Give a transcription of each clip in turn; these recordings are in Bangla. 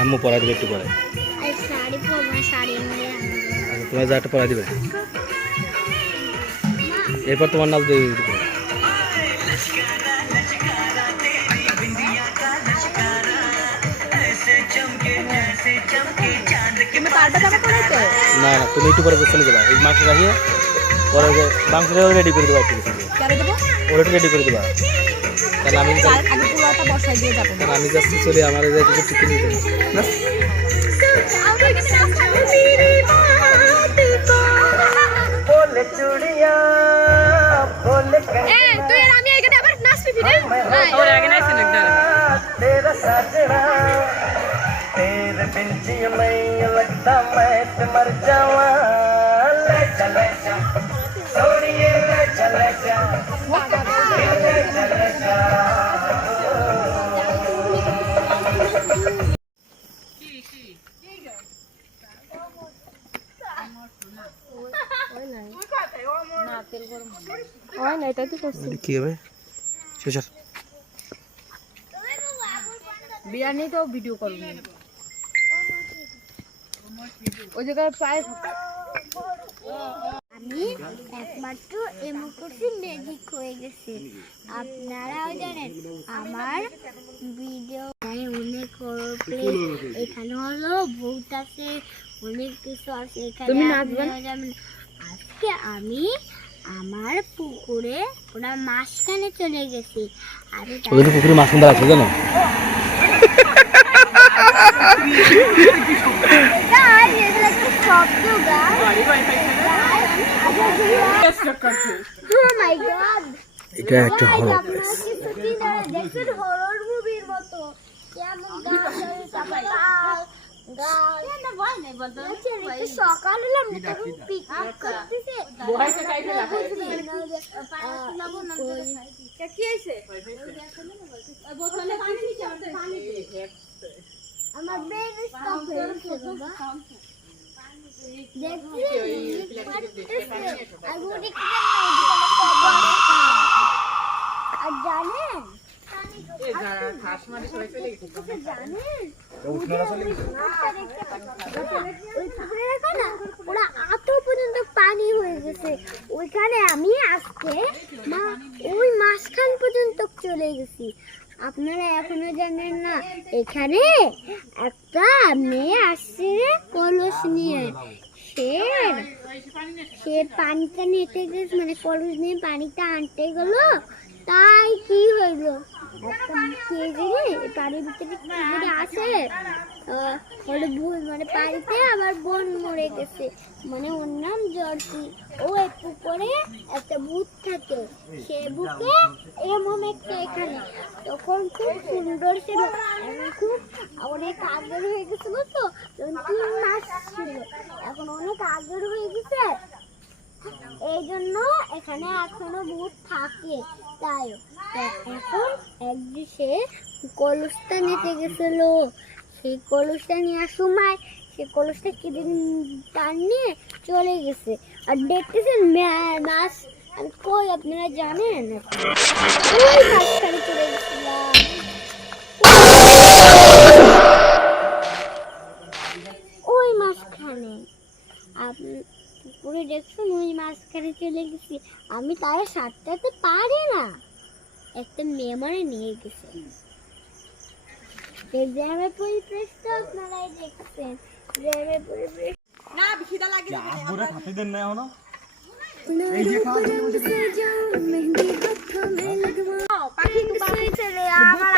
আম্মু দেবে একটু পরে। আর শাড়ি পরবো শাড়ি এনে আচ্ছা তোমার একটা পড়াই দেবে? এরপর তোমার নাচ দিয়ে না না তুমি একটু পরে চলে যাবা এই মাংস রাখিয়ে পরে মাংসটা রেডি করে দেবা একটু দেবো? ওটা একটু রেডি করে দেবা। কারণ আমি চাল আগে পুরোটা বসাই দিয়ে যাবো কারণ আমি যাচ্ছি চলে আমার এই যে কিছু টিফিন দিতে না এ তুই আর আমি এখানে আবার নাচবি ফিরে ওর আগে নাইছে না तेरा साजना तेरे बिन जी मैं लगता मैं ते मर जावा ले चले जा सोनिए হয় না এটা তো করছি কি হবে? শেষার বিরিয়ানি তো ভিডিও করব। ওই জায়গায় পায়ে আমি একমাত্র এমন করছি ম্যাজিক হয়ে গেছে। আপনারাও জানেন আমার ভিডিও অনেক এখানে হলো ভূত আছে অনেক কিছু আছে। এখানে। আজকে আমি আমার পুকুরে ওরা মাঝখানে চলে গেছে। আমি ওদের পুকুরে মাছ সুন্দর আছে জানো. Oh! এটা একটা মতো? কেমন গাছ আর তারপর তাল, গাছ। দেখছেন, একটু সকাল হলো, আমি তখন picnic করতেছি। বুঝবেন না যে, আহ, ওই- আমার brain stop হয়ে গেছে বাবা। দেখছেন? আর ওদিকে আর জানেন ওরা এত পর্যন্ত পানি হয়ে গেছে। ওইখানে আমি আজকে মা ওই মাঝখান পর্যন্ত চলে গেছি। আপনারা এখনও জানেন না এখানে একটা মেয়ে আসছে কলস নিয়ে। সে সে পানিটা নিতে গেছে মানে কলস নিয়ে পানিটা আনতে গেল। তাই কি হইল? কে বোন মরে গেছে মানে ওর নাম জর্সি ও এই পুকুরে একটা ভূত থাকে সে বুকে এমন একটা এখানে তখন খুব সুন্দর ছিল খুব অনেক আগের হয়ে গেছিল তো তিন মাস ছিল এখন অনেক আগের হয়ে গেছে এই জন্য এখানে এখনও ভূত থাকে। তাই এখন একদিন সে কলসটা নিতে গেছিল। সেই কলসটা নেওয়ার সময় সে কলসটা কিদিন টান নিয়ে চলে গেছে। আর দেখতেছেন মাছ আমি কই আপনারা জানেন? ওই মাঝখানে আপনি পুকুরে দেখছেন ওই মাঝখানে চলে গেছি। আমি তারা সাঁতরাতে পারি না। একটা মেয়ে মানে নিয়ে গেছে। গ্রামের পরিবেশটা আপনারাই দেখছেন। গ্রামের পরিবেশ না খিদা লাগে আব্বুরা খাতে দেন না এখনও। পাখি ছেলে দুধ আমার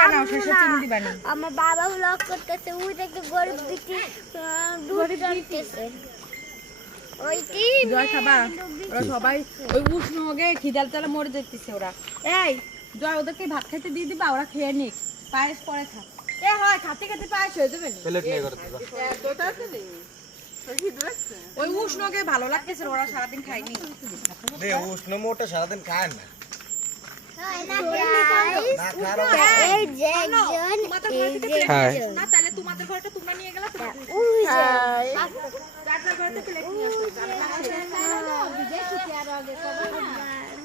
আমার বাবা ব্লগ করতেছে ওই দেখে গরিব বিটি আহ, দুধ ওইটি জয় খাবা। ওরা সবাই ওই উষ্ণ হোগে খিদাল তালে মরে যেতেছে ওরা। এই জয় ওদেরকে ভাত খাইতে দিয়ে দিবা ওরা খেয়ে নিক। পায়েস পরে খা। এ হয় খাতে খাতে পায়েস হয়ে যাবে প্লেট নিয়ে করতে ওই উষ্ণকে ভালো লাগতেছে ওরা সারাদিন খায়নি। রে উষ্ণ মোটা সারাদিন খায় না। হ্যাঁ তোমাদের ঘরটা তোমরা নিয়ে গেলা তোমার ওই যে চারটার ঘরে তো প্লেট নিয়ে আসো বিজয় সুখে আর আগে সবাই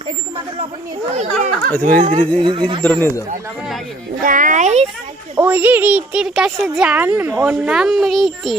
এই যে তোমাদের লবণ নিয়ে তুমি রীতি- রীতি- রীতির ধরে নিয়ে যাও। গাইস ওই যে রীতির কাছে যান ওর নাম রীতি।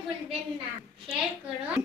ভুলবেন না। শেয়ার করুন